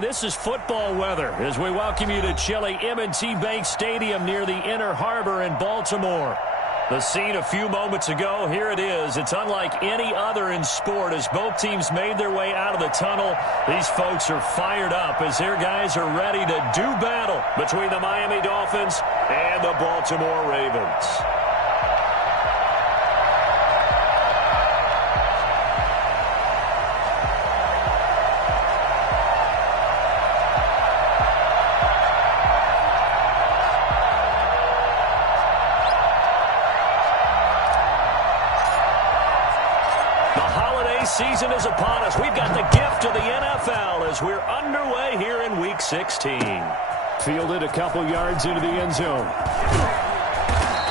This is football weather as we welcome you to chilly M&T Bank Stadium near the Inner Harbor in Baltimore. The scene a few moments ago, here it is. It's unlike any other in sport as both teams made their way out of the tunnel. These folks are fired up as their guys are ready to do battle between the Miami Dolphins and the Baltimore Ravens. Season is upon us. We've got the gift of the NFL as we're underway here in Week 16. Fielded a couple yards into the end zone.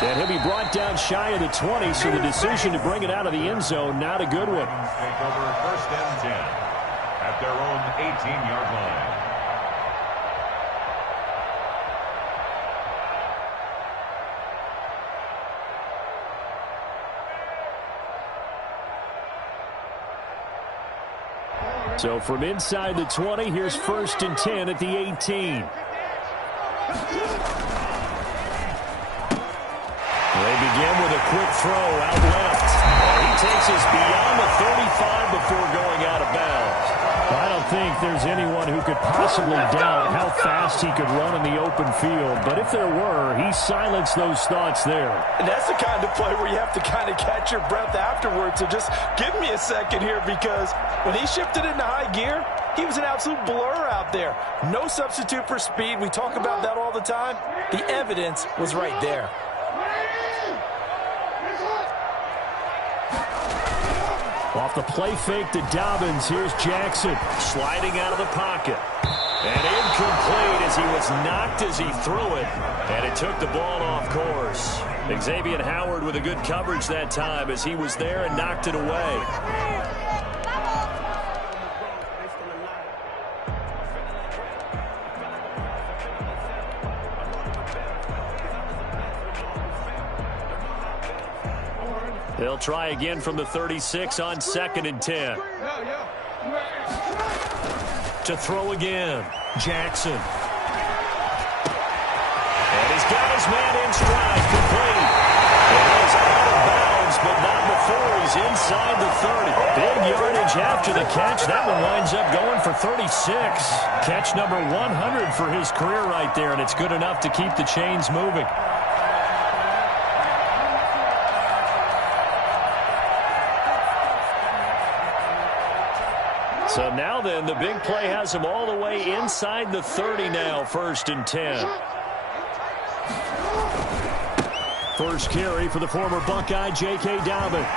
And he'll be brought down shy of the 20, so the decision to bring it out of the end zone, not a good one. Take over first and 10 at their own 18-yard line. So from inside the 20, here's first and 10 at the 18. They begin with a quick throw out left. He takes us beyond the 35 before going out of bounds. I don't think there's anyone who could possibly doubt how fast he could run in the open field. But if there were, he silenced those thoughts there. And that's the kind of play where you have to kind of catch your breath afterwards. So just give me a second here, because when he shifted into high gear, he was an absolute blur out there. No substitute for speed. We talk about that all the time. The evidence was right there. Off the play fake to Dobbins, here's Jackson. Sliding out of the pocket. And incomplete as he was knocked as he threw it. And it took the ball off course. Xavier Howard with a good coverage that time as he was there and knocked it away. They'll try again from the 36 on second and 10. To throw again, Jackson. And he's got his man in stride, complete. It is out of bounds, but not before he's inside the 30. Big yardage after the catch. That one winds up going for 36. Catch number 100 for his career right there, and it's good enough to keep the chains moving. So now then, the big play has him all the way inside the 30 now, first and 10. First carry for the former Buckeye, J.K. Dobbins.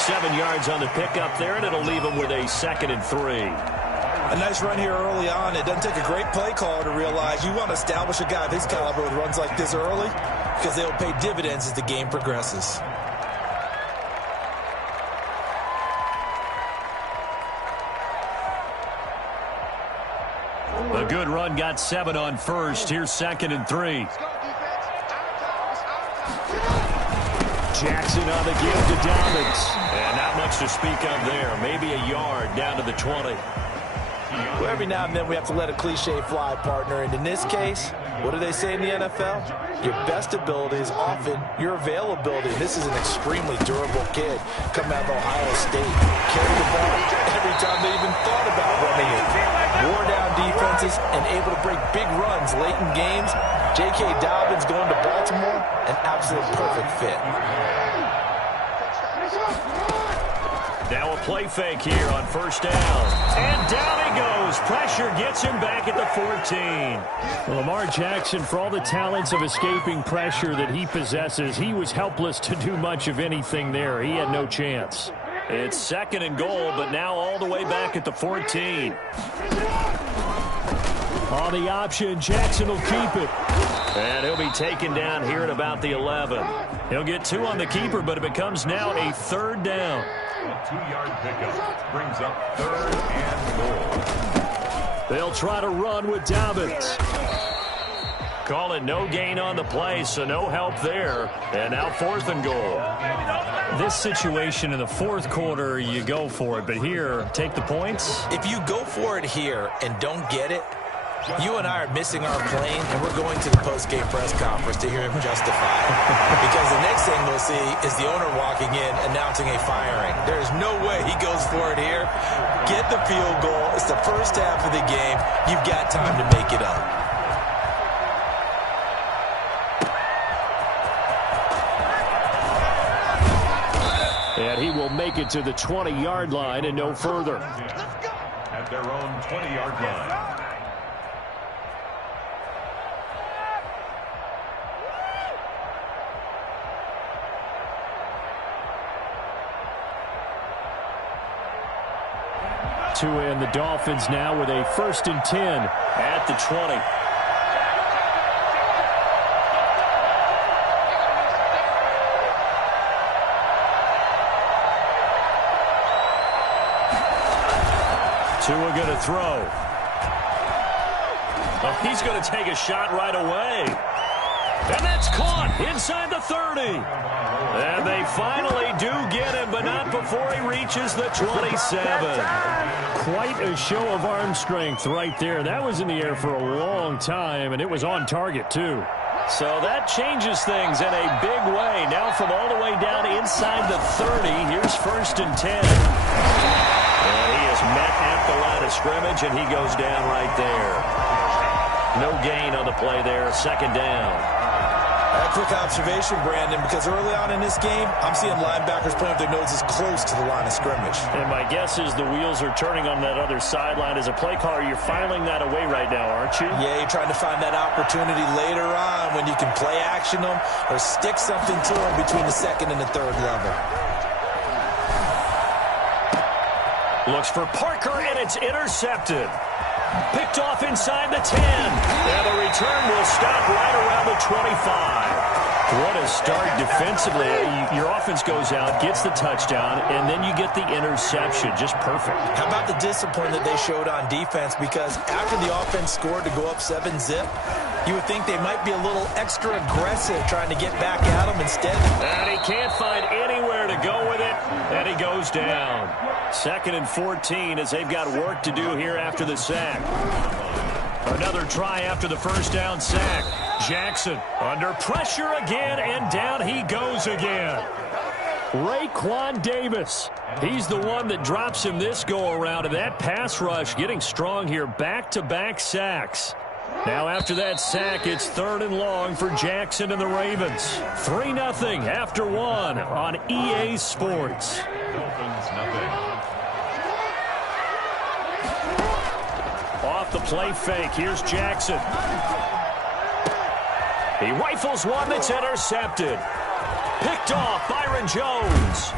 7 yards on the pickup there, and it'll leave him with a second and 3. A nice run here early on. It doesn't take a great play caller to realize you want to establish a guy of his caliber with runs like this early, because they'll pay dividends as the game progresses. A good run got 7 on first. Here's second and 3. Jackson on the give to Dobbins. And not much to speak of there. Maybe a yard down to the 20. Well, every now and then we have to let a cliche fly, partner. And in this case, what do they say in the NFL? Your best ability is often your availability. This is an extremely durable kid coming out of Ohio State. Carried the ball every time they even thought about running it. Wore down defenses and able to break big runs late in games. J.K. Dobbins going to Baltimore, an absolute perfect fit. Now a play fake here on first down. And down he goes. Pressure gets him back at the 14. Well, Lamar Jackson, for all the talents of escaping pressure that he possesses, he was helpless to do much of anything there. He had no chance. It's second and goal, but now all the way back at the 14. On the option, Jackson will keep it. And he'll be taken down here at about the 11. He'll get 2 on the keeper, but it becomes now a third down. A 2-yard pickup brings up third and goal. They'll try to run with Dobbins. call it no gain on the play, so no help there. And now 4th and goal. This situation in the fourth quarter, you go for it. But here, take the points. If you go for it here and don't get it, you and I are missing our plane, and we're going to the post-game press conference to hear him justify it. Because the next thing we'll see is the owner walking in announcing a firing. There's no way he goes for it here. Get the field goal. It's the first half of the game. You've got time to make it up. And he will make it to the 20-yard line and no further. At their own 20-yard line. And the Dolphins now with a 1st and 10 at the 20. Tua going to throw. Oh, he's going to take a shot right away. And that's caught inside the 30. And they finally do get him, but not before he reaches the 27. Quite a show of arm strength right there. That was in the air for a long time, and it was on target, too. So that changes things in a big way. Now from all the way down inside the 30, here's 1st and 10. And he is met at the line of scrimmage, and he goes down right there. No gain on the play there, 2nd down. A quick observation, Brandon, because early on in this game, I'm seeing linebackers playing with their noses close to the line of scrimmage. And my guess is the wheels are turning on that other sideline. As a play caller, you're filing that away right now, aren't you? Yeah, you're trying to find that opportunity later on when you can play action them or stick something to them between the 2nd and the 3rd level. Looks for Parker, and it's intercepted. Picked off inside the 10. And the return will stop right around the 25. What a start defensively. Your offense goes out, gets the touchdown, and then you get the interception. Just perfect. How about the discipline that they showed on defense? Because after the offense scored to go up 7-zip, you would think they might be a little extra aggressive trying to get back at them instead. And he can't find anywhere to go with it, and he goes down. 2nd and 14 as they've got work to do here after the sack. Another try after the 1st down sack. Jackson under pressure again, and down he goes again. Raekwon Davis. He's the one that drops him this go-around, and that pass rush getting strong here. Back-to-back sacks. Now after that sack, it's 3rd and long for Jackson and the Ravens. 3-0 after 1 on EA Sports. Dolphins nothing. Off the play fake, here's Jackson. He rifles one that's intercepted. Picked off Byron Jones.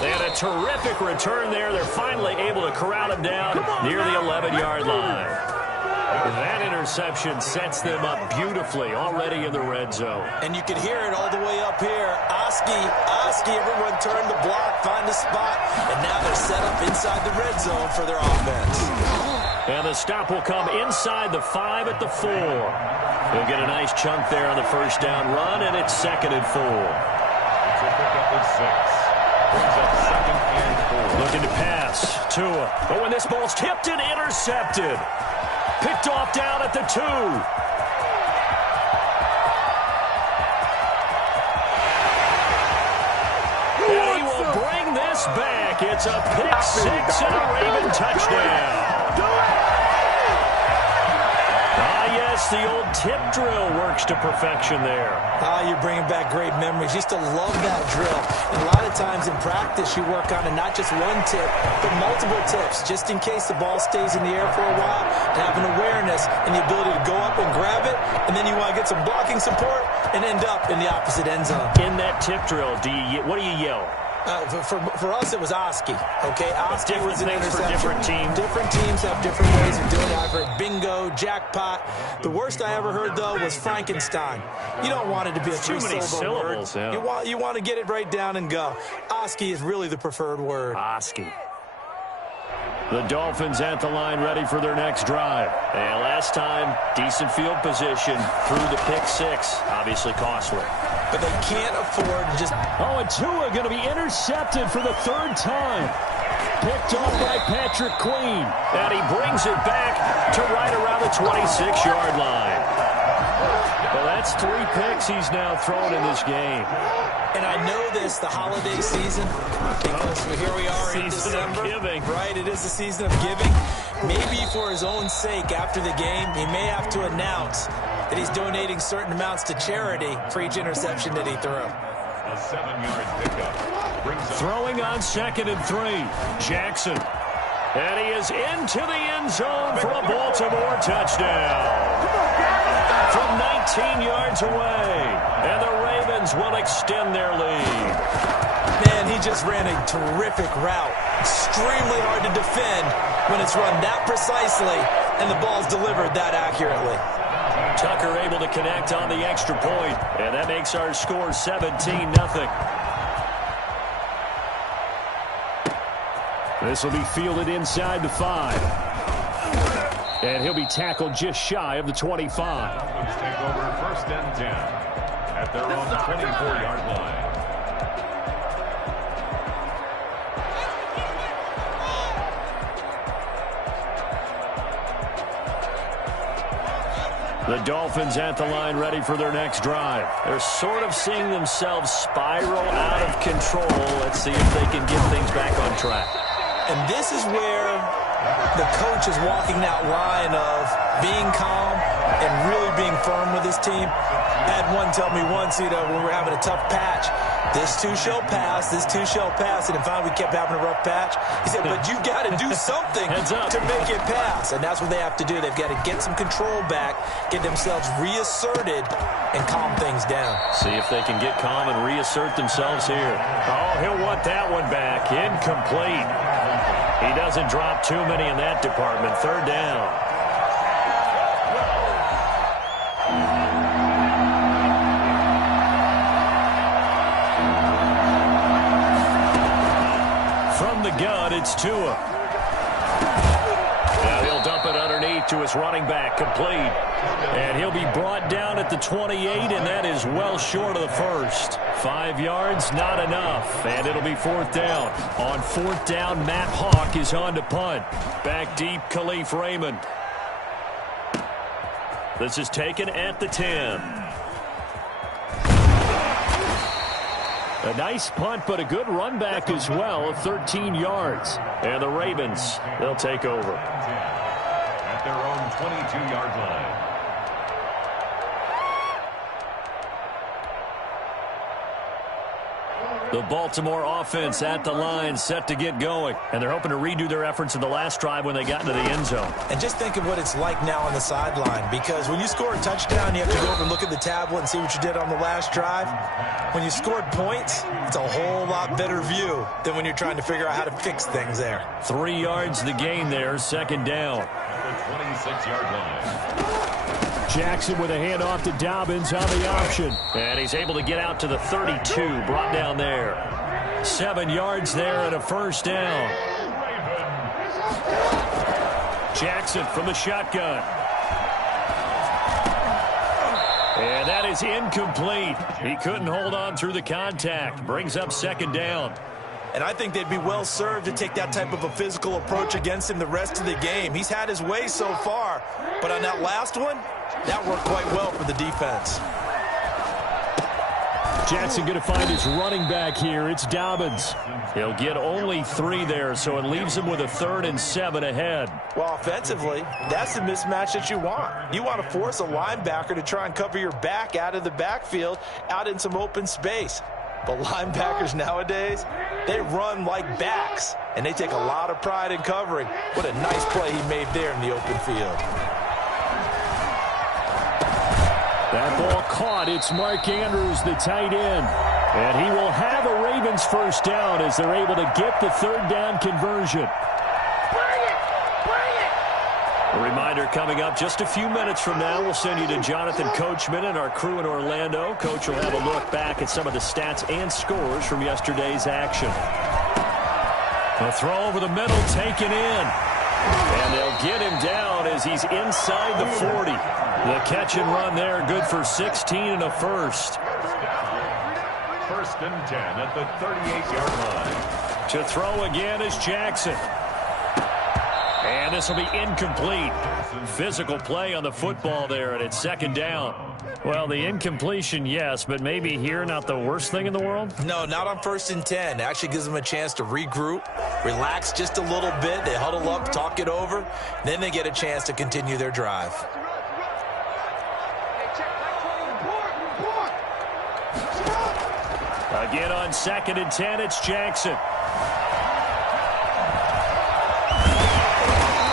And a terrific return there. They're finally able to corral him down near the 11-yard line. That interception sets them up beautifully already in the red zone. And you can hear it all the way up here. Oski, everyone turn the block, find a spot, and now they're set up inside the red zone for their offense. And the stop will come inside the 5 at the 4. He'll get a nice chunk there on the 1st down run, and it's 2nd and 4. It's a pickup of 6. Brings up 2nd and 4. Looking to pass. Tua. But when this ball's tipped and intercepted. Picked off down at the 2. And he will bring this back. It's a pick 6 and a Raven touchdown. Yes, the old tip drill works to perfection there. You're bringing back great memories. Used to love that drill. And a lot of times in practice, you work on it, not just one tip, but multiple tips, just in case the ball stays in the air for a while, and have an awareness and the ability to go up and grab it, and then you want to get some blocking support and end up in the opposite end zone. In that tip drill, what do you yell? For us, it was Oski. Okay, Oski was an interception. For different teams. Different teams have different ways of doing it. I've heard bingo, jackpot. The worst I ever heard, though, was Frankenstein. You don't want it to be a three-syllable word. Yeah. You want to get it right down and go. Oski is really the preferred word. Oski. The Dolphins at the line ready for their next drive. And last time, decent field position through the pick six. Obviously costly. But they can't afford to just... Oh, and Tua going to be intercepted for the third time. Picked off by Patrick Queen. And he brings it back to right around the 26-yard line. Well, that's 3 picks he's now thrown in this game. And I know this, the holiday season, because here we are in December. Right, it is the season of giving. Maybe for his own sake, after the game, he may have to announce that he's donating certain amounts to charity for each interception that he threw. A 7-yard pickup. Throwing on 2nd and 3. Jackson. And he is into the end zone for a Baltimore touchdown. From 19 yards away. And the Ravens will extend their lead. Man, he just ran a terrific route. Extremely hard to defend when it's run that precisely and the ball's delivered that accurately. Tucker able to connect on the extra point. And that makes our score 17-0. This will be fielded inside the 5. And he'll be tackled just shy of the 25. Let's take over 1st and 10 at their own 24-yard line. The Dolphins at the line ready for their next drive. They're sort of seeing themselves spiral out of control. Let's see if they can get things back on track. And this is where the coach is walking that line of being calm and really being firm with his team. I had one tell me once, when we were having a tough patch, this too shall pass, this too shall pass. And finally we kept having a rough patch. He said, but you got to do something to make it pass. And that's what they have to do. They've got to get some control back, get themselves reasserted, and calm things down. See if they can get calm and reassert themselves here. Oh, he'll want that one back. Incomplete. He doesn't drop too many in that department. 3rd down. From the gun, it's Tua. Now he'll dump it underneath to his running back, complete. And he'll be brought down at the 28, and that is well short of the first. 5 yards, not enough, and it'll be 4th down. On 4th down, Matt Hawk is on to punt. Back deep, Khalif Raymond. This is taken at the 10. A nice punt, but a good run back as well of 13 yards. And the Ravens, they'll take over. At their own 22-yard line. The Baltimore offense at the line, set to get going. And they're hoping to redo their efforts in the last drive when they got into the end zone. And just think of what it's like now on the sideline, because when you score a touchdown, you have to go over and look at the tablet and see what you did on the last drive. When you scored points, it's a whole lot better view than when you're trying to figure out how to fix things there. 3 yards the gain there, 2nd down. At the 26-yard line. Jackson with a handoff to Dobbins on the option. And he's able to get out to the 32, brought down there. 7 yards there and a 1st down. Jackson from the shotgun. And that is incomplete. He couldn't hold on through the contact. Brings up 2nd down. And I think they'd be well served to take that type of a physical approach against him the rest of the game. He's had his way so far, but on that last one, that worked quite well for the defense. Jackson going to find his running back here. It's Dobbins. He'll get only 3 there, so it leaves him with a 3rd and 7 ahead. Well, offensively, that's the mismatch that you want. You want to force a linebacker to try and cover your back out of the backfield, out in some open space. But linebackers nowadays, they run like backs, and they take a lot of pride in covering. What a nice play he made there in the open field. That ball caught. It's Mark Andrews, the tight end. And he will have a Ravens 1st down as they're able to get the 3rd down conversion. A reminder coming up just a few minutes from now, we'll send you to Jonathan Coachman and our crew in Orlando. Coach will have a look back at some of the stats and scores from yesterday's action. A throw over the middle, taken in. And they'll get him down as he's inside the 40. The catch and run there, good for 16 and a first. First and 10 at the 38-yard line. To throw again is Jackson. And this will be incomplete. Physical play on the football there, and it's second down. Well, the incompletion, yes, but maybe here not the worst thing in the world? No, not on first and 10. It actually gives them a chance to regroup, relax just a little bit. They huddle up, talk it over. Then they get a chance to continue their drive. Again on second and 10, it's Jackson.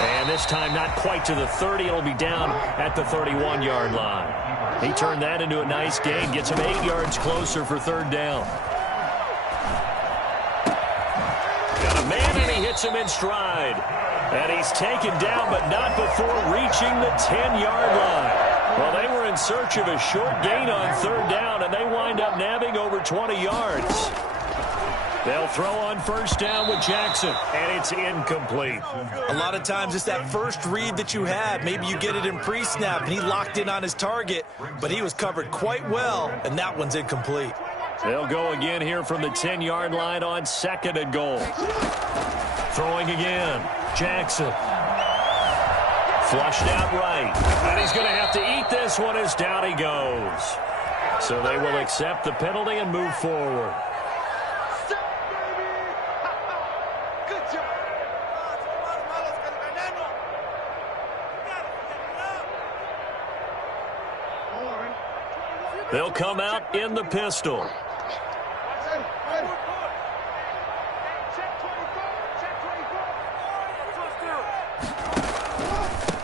And this time not quite to the 30. It'll be down at the 31-yard line. He turned that into a nice gain, gets him 8 yards closer for third down. Got a man, and he hits him in stride. And he's taken down, but not before reaching the 10-yard line. Well, they were in search of a short gain on third down, and they wind up nabbing over 20 yards. They'll throw on first down with Jackson, and it's incomplete. A lot of times it's that first read that you have. Maybe you get it in pre-snap, and he locked in on his target, but he was covered quite well, and that one's incomplete. They'll go again here from the 10-yard line on second and goal. Throwing again, Jackson. Flushed out right, and he's going to have to eat this one as down he goes. So they will accept the penalty and move forward. They'll come out in the pistol.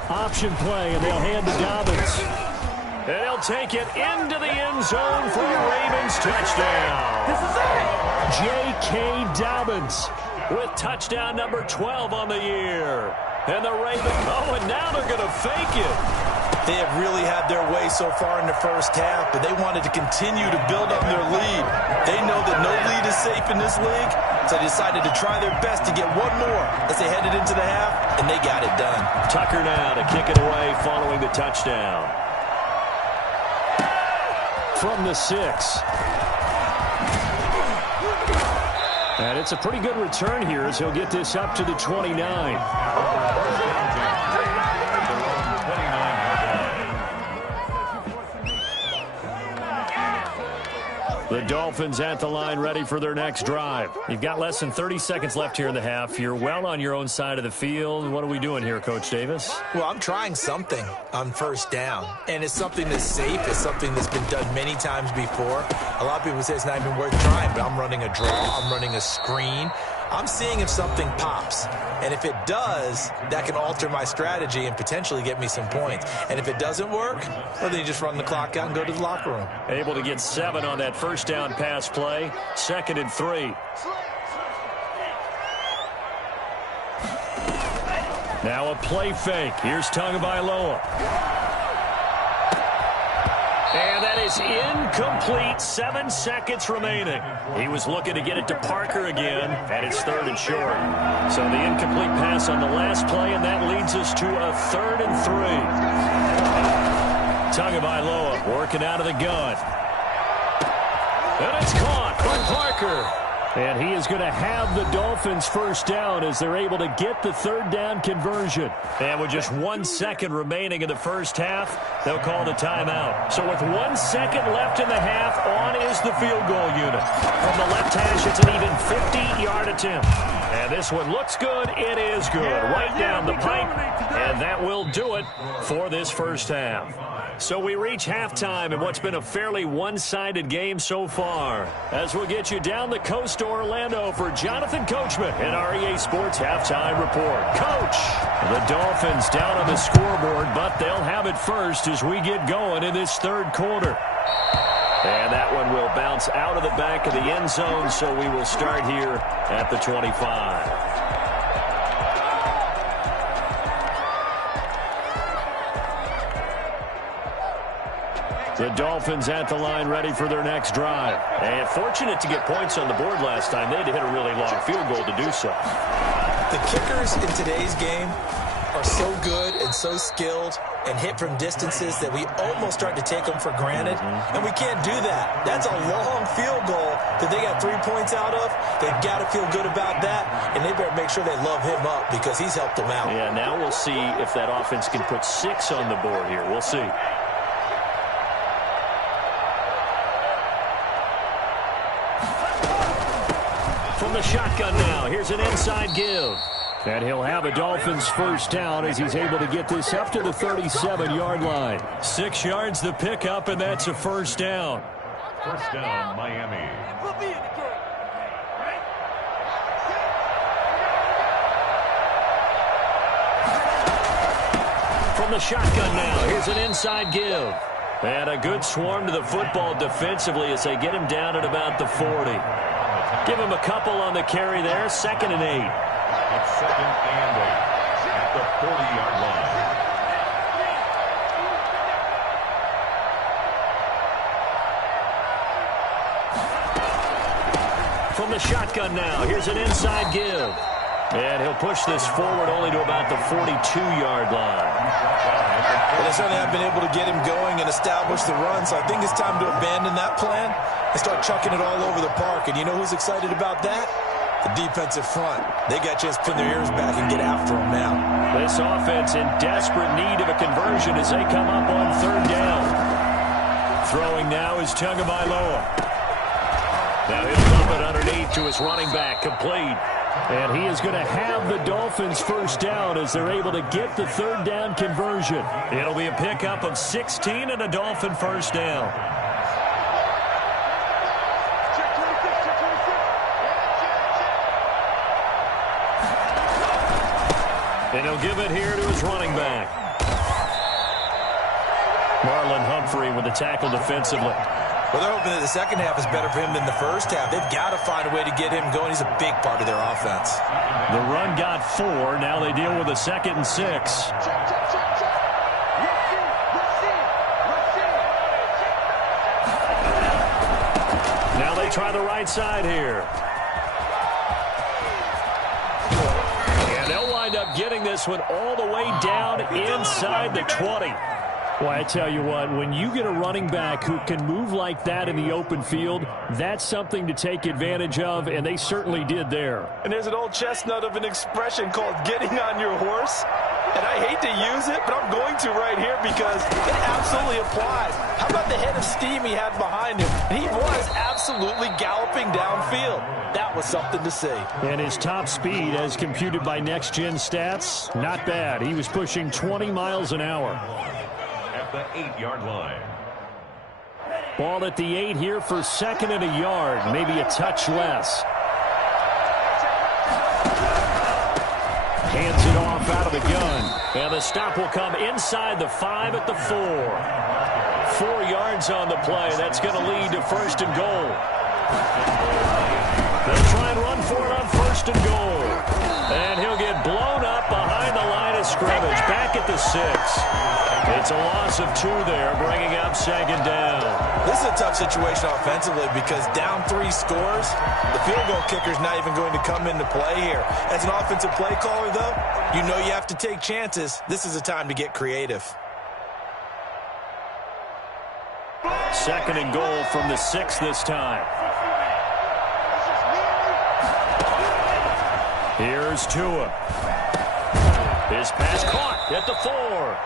Option play, and they'll hand to Dobbins. And he'll take it into the end zone for a Ravens touchdown. This is it! J.K. Dobbins with touchdown number 12 on the year. And the Ravens, and now they're going to fake it. They have really had their way so far in the first half, but they wanted to continue to build up their lead. They know that no lead is safe in this league, so they decided to try their best to get one more as they headed into the half, and they got it done. Tucker now to kick it away following the touchdown. From the 6. And it's a pretty good return here as he'll get this up to the 29. The Dolphins at the line ready for their next drive. You've got less than 30 seconds left here in the half. You're well on your own side of the field. What are we doing here, Coach Davis? Well, I'm trying something on first down, and it's something that's safe. It's something that's been done many times before. A lot of people say it's not even worth trying, but I'm running a draw. I'm running a screen. I'm seeing if something pops. And if it does, that can alter my strategy and potentially get me some points. And if it doesn't work, well, then you just run the clock out and go to the locker room. Able to get 7 on that first down pass play. 2nd and 3. Now a play fake. Here's Tagovailoa. And that is incomplete. 7 seconds remaining. He was looking to get it to Parker again, and it's 3rd and short. So the incomplete pass on the last play, and that leads us to a 3rd and 3. Tagovailoa working out of the gun. And it's caught by Parker. And he is going to have the Dolphins first down as they're able to get the 3rd down conversion. And with just 1 second remaining in the first half, they'll call the timeout. So with 1 second left in the half, on is the field goal unit. From the left hash, it's an even 50-yard attempt. And this one looks good. It is good. Right down the pipe. And that will do it for this first half. So we reach halftime in what's been a fairly one-sided game so far. As we'll get you down the coast to Orlando for Jonathan Coachman in our EA Sports Halftime Report. Coach, the Dolphins down on the scoreboard, but they'll have it first as we get going in this 3rd quarter. And that one will bounce out of the back of the end zone, so we will start here at the 25. The Dolphins at the line ready for their next drive. And fortunate to get points on the board last time. They had to hit a really long field goal to do so. The kickers in today's game are so good and so skilled and hit from distances that we almost start to take them for granted. And we can't do that. That's a long field goal that they got 3 points out of. They've got to feel good about that, and they better make sure they love him up because he's helped them out. Yeah, now we'll see if that offense can put 6 on the board here. We'll see. From the shotgun now, here's an inside give. And he'll have a Dolphins first down as he's able to get this up to the 37-yard line. 6 yards the pickup, and that's a first down. First down, Miami. From the shotgun now, here's an inside give. And a good swarm to the football defensively as they get him down at about the 40. Give him a couple on the carry there, 2nd and 8. It's 2nd and 8 at the 40-yard line. From the shotgun now, here's an inside give. And he'll push this forward only to about the 42-yard line. But they certainly have been able to get him going and establish the run, so I think it's time to abandon that plan and start chucking it all over the park. And you know who's excited about that? The defensive front. They got a chance to pin their ears back and get after him now. This offense in desperate need of a conversion as they come up on 3rd down. Throwing now is Tagovailoa. Now he'll dump it underneath to his running back, complete. And he is going to have the Dolphins first down as they're able to get the 3rd down conversion. It'll be a pickup of 16 and a Dolphin first down. And he'll give it here to his running back. Marlon Humphrey with the tackle defensively. Well, they're hoping that the second half is better for him than the first half. They've got to find a way to get him going. He's a big part of their offense. The run got 4. Now they deal with a 2nd and 6. Now they try the right side here. And they'll wind up getting this one all the way down inside the 20. Well, I tell you what, when you get a running back who can move like that in the open field, that's something to take advantage of, and they certainly did there. And there's an old chestnut of an expression called getting on your horse. And I hate to use it, but I'm going to right here because it absolutely applies. How about the head of steam he had behind him? He was absolutely galloping downfield. That was something to see. And his top speed, as computed by Next Gen Stats, not bad. He was pushing 20 miles an hour. At the 8-yard line. Ball at the 8 here for 2nd and a yard, maybe a touch less. Hands it off out of the gun. And the stop will come inside the 5 at the 4. 4 yards on the play. That's going to lead to 1st and goal. They'll try and run for it on 1st and goal. And he'll get blown up behind the line of scrimmage. Back at the 6. It's a loss of 2 there, bringing up 2nd down. This is a tough situation offensively because down 3 scores, the field goal kicker's not even going to come into play here. As an offensive play caller, though, you know you have to take chances. This is a time to get creative. 2nd and goal from the 6 this time. Here's Tua. His pass caught at the 4.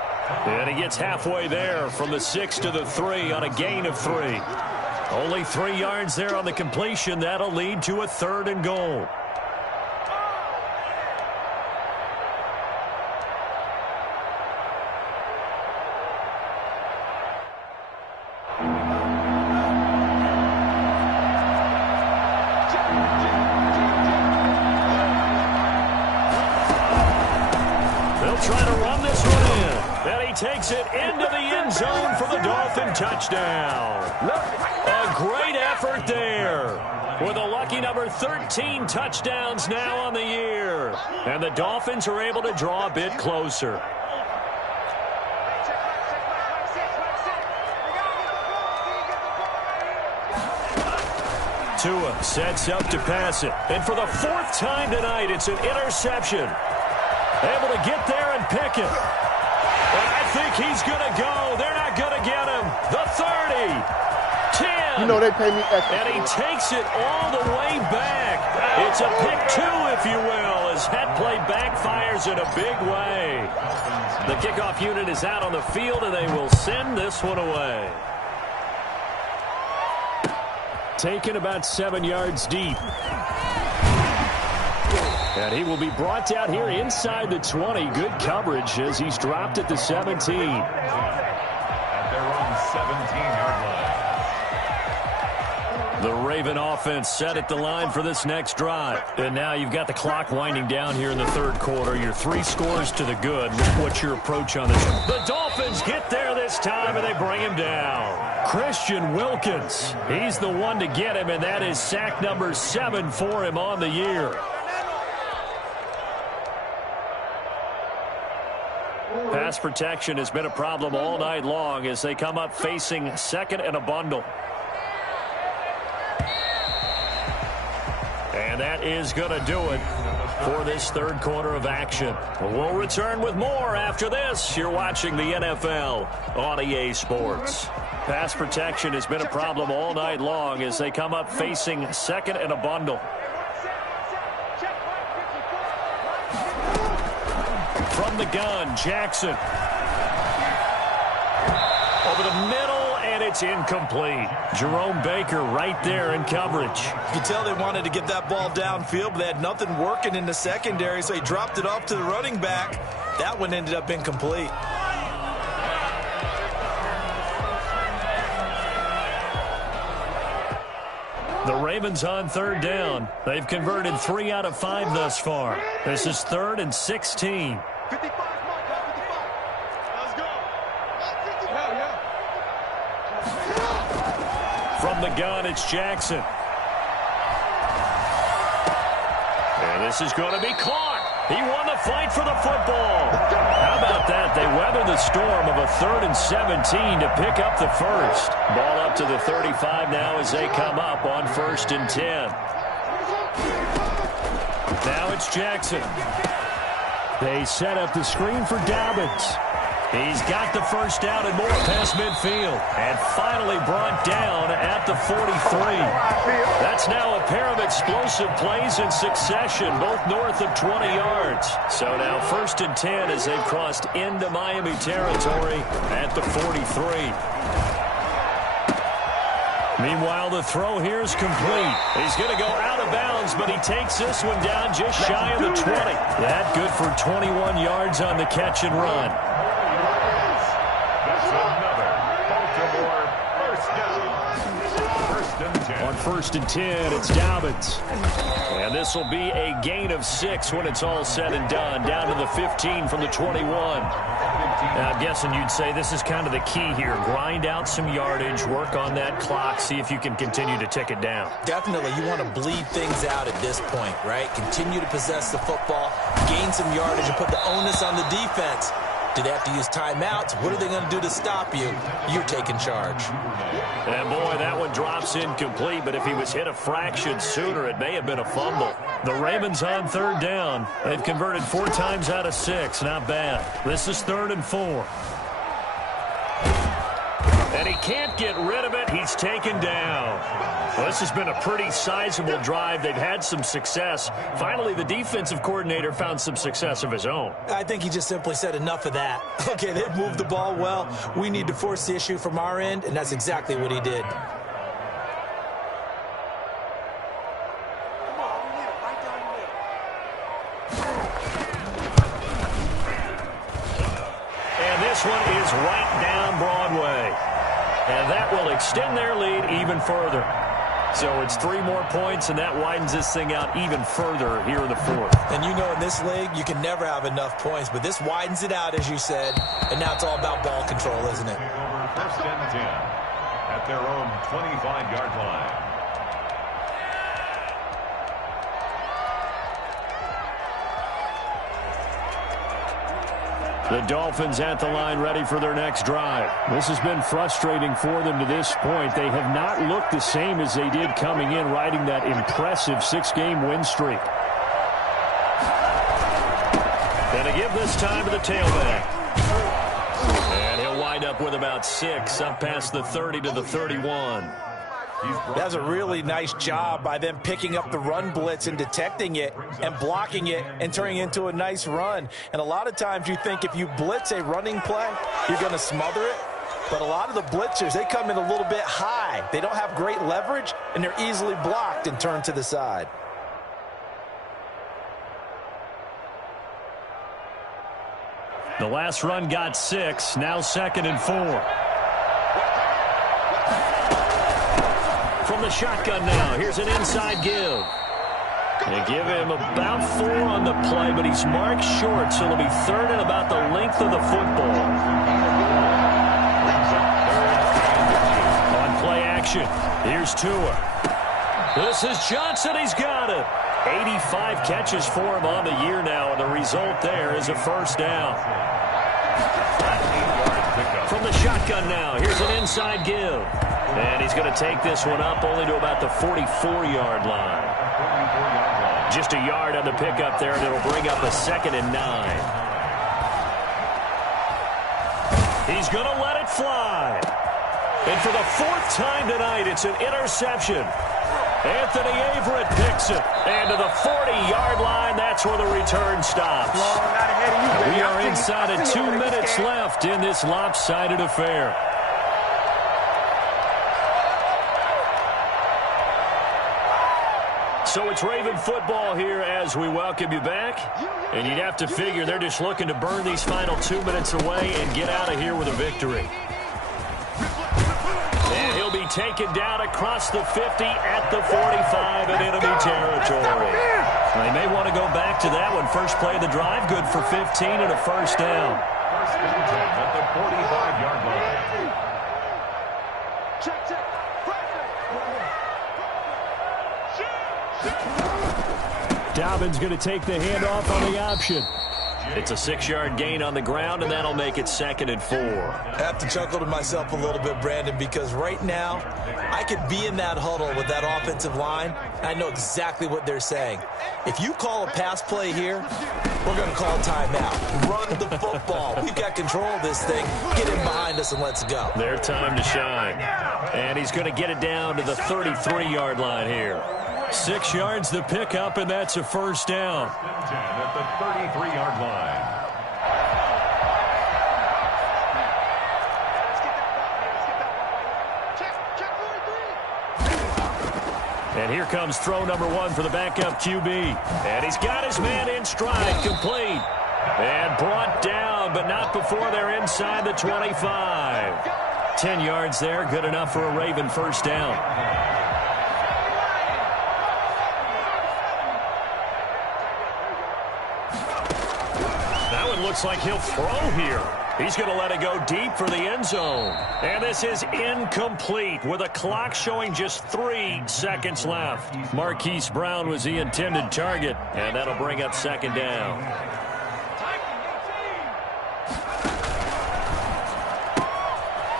And he gets halfway there from the 6 to the 3 on a gain of 3. Only 3 yards there on the completion. That'll lead to a 3rd and goal. They'll try to run this one in. And he takes it into the end zone for the Dolphin touchdown. A great effort there. With a lucky number 13 touchdowns now on the year. And the Dolphins are able to draw a bit closer. Tua sets up to pass it. And for the fourth time tonight, it's an interception. Able to get there and pick it. And I think he's going to go. They're not going to get him. The 30. 10. You know they pay me extra. And he takes it all the way back. It's a pick 2, if you will, as that play backfires in a big way. The kickoff unit is out on the field, and they will send this one away. Taken about 7 yards deep. And he will be brought down here inside the 20. Good coverage as he's dropped at the 17. At their own 17-yard line. The Raven offense set at the line for this next drive. And now you've got the clock winding down here in the third quarter. Your 3 scores to the good. What's your approach on this? The Dolphins get there this time, and they bring him down. Christian Wilkins. He's the one to get him, and that is sack number 7 for him on the year. Pass protection has been a problem all night long as they come up facing second and a bundle. And that is going to do it for this third quarter of action. We'll return with more after this. You're watching the NFL on EA Sports. Pass protection has been a problem all night long as they come up facing second and a bundle. From the gun, Jackson. Over the middle, and it's incomplete. Jerome Baker right there in coverage. You can tell they wanted to get that ball downfield, but they had nothing working in the secondary, so he dropped it off to the running back. That one ended up incomplete. The Ravens on third down. They've converted 3 out of 5 thus far. This is 3rd and 16. From the gun, it's Jackson. And this is going to be caught. He won the fight for the football. How about that? They weather the storm of a 3rd and 17 to pick up the first. Ball up to the 35 now as they come up on 1st and 10. Now it's Jackson. They set up the screen for Dobbins. He's got the first down and more past midfield. And finally brought down at the 43. That's now a pair of explosive plays in succession, both north of 20 yards. So now 1st and 10 as they've crossed into Miami territory at the 43. Meanwhile, the throw here is complete. He's going to go out of bounds, but he takes this one down just shy of the 20. That good for 21 yards on the catch and run. That's another Baltimore first down. 1st and 10. On 1st and 10, it's Dobbins. And this will be a gain of 6 when it's all said and done. Down to the 15 from the 21. Now, I'm guessing you'd say this is kind of the key here. Grind out some yardage, work on that clock, see if you can continue to tick it down. Definitely, you want to bleed things out at this point, right? Continue to possess the football, gain some yardage, and put the onus on the defense. Do they have to use timeouts? What are they going to do to stop you? You're taking charge. And boy, that one drops incomplete, but if he was hit a fraction sooner, it may have been a fumble. The Ravens on third down. They've converted 4 times out of 6. Not bad. This is 3rd and 4. And he can't get rid of it. He's taken down. Well, this has been a pretty sizable drive. They've had some success. Finally, the defensive coordinator found some success of his own. I think he just simply said enough of that. Okay, they've moved the ball well. We need to force the issue from our end, and that's exactly what he did. And this one is right down Broadway. And that will extend their lead even further. So it's 3 more points, and that widens this thing out even further here in the 4th. And you know in this league, you can never have enough points, but this widens it out, as you said, and now it's all about ball control, isn't it? 1st and 10 at their own 25-yard line. The Dolphins at the line ready for their next drive. This has been frustrating for them to this point. They have not looked the same as they did coming in, riding that impressive 6-game win streak. And to give this time to the tailback. And he'll wind up with about 6, up past the 30 to the 31. That's a really nice job by them picking up the run blitz and detecting it and blocking it and turning it into a nice run. And a lot of times you think if you blitz a running play, you're going to smother it. But a lot of the blitzers, they come in a little bit high. They don't have great leverage, and they're easily blocked and turned to the side. The last run got 6, now 2nd and 4. From the shotgun now, here's an inside give. They give him about 4 on the play, but he's marked short, so it'll be 3rd and about the length of the football. On play action, here's Tua. This is Johnson, he's got it. 85 catches for him on the year now, and the result there is a first down. From the shotgun now, here's an inside give. And he's going to take this one up only to about the 44-yard line. Just a yard on the pickup there, and it'll bring up a 2nd and 9. He's going to let it fly. And for the 4th time tonight, it's an interception. Anthony Averett picks it. And to the 40-yard line, that's where the return stops. We are inside of 2 minutes left in this lopsided affair. So it's Raven football here as we welcome you back. And you'd have to figure they're just looking to burn these final 2 minutes away and get out of here with a victory. And he'll be taken down across the 50 at the 45 in enemy territory. They may want to go back to that one. First play of the drive, good for 15 and a first down. First and 10 at the 45-yard line. Dobbins going to take the handoff on the option. It's a 6-yard gain on the ground, and that'll make it 2nd and 4. I have to chuckle to myself a little bit, Brandon, because right now I could be in that huddle with that offensive line. I know exactly what they're saying. If you call a pass play here, we're going to call timeout. Run the football. We've got control of this thing. Get in behind us and let's go. Their time to shine. And he's going to get it down to the 33-yard line here. 6 yards the pickup, and that's a first down. 10 at the 33-yard line. And here comes throw number 1 for the backup QB. And he's got his man in stride, complete. And brought down, but not before they're inside the 25. 10 yards there, good enough for a Raven first down. Looks like he'll throw here. He's going to let it go deep for the end zone. And this is incomplete with a clock showing just 3 seconds left. Marquise Brown was the intended target, and that'll bring up 2nd down.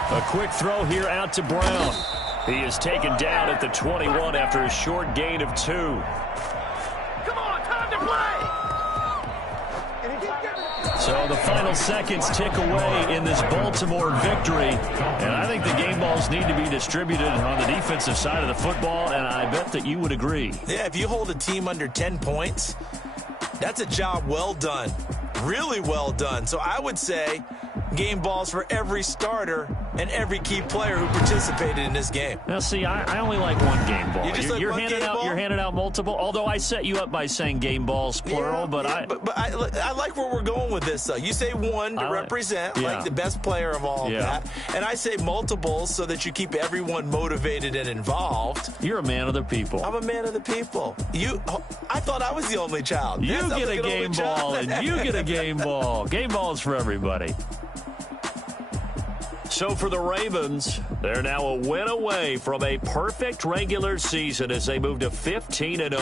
A quick throw here out to Brown. He is taken down at the 21 after a short gain of 2. Come on, time to play! So the final seconds tick away in this Baltimore victory. And I think the game balls need to be distributed on the defensive side of the football, and I bet that you would agree. Yeah, if you hold a team under 10 points, that's a job well done. Really well done. So I would say game balls for every starter and every key player who participated in this game. Now, see, I only like one game ball. You're handing out multiple, although I set you up by saying game balls, plural. But I like where we're going with this, though. You say one to represent, like the best player of all of that. And I say multiples so that you keep everyone motivated and involved. You're a man of the people. I'm a man of the people. I thought I was the only child. You get a game ball, and you get a game ball. Game balls for everybody. So for the Ravens, they're now a win away from a perfect regular season as they move to 15-0.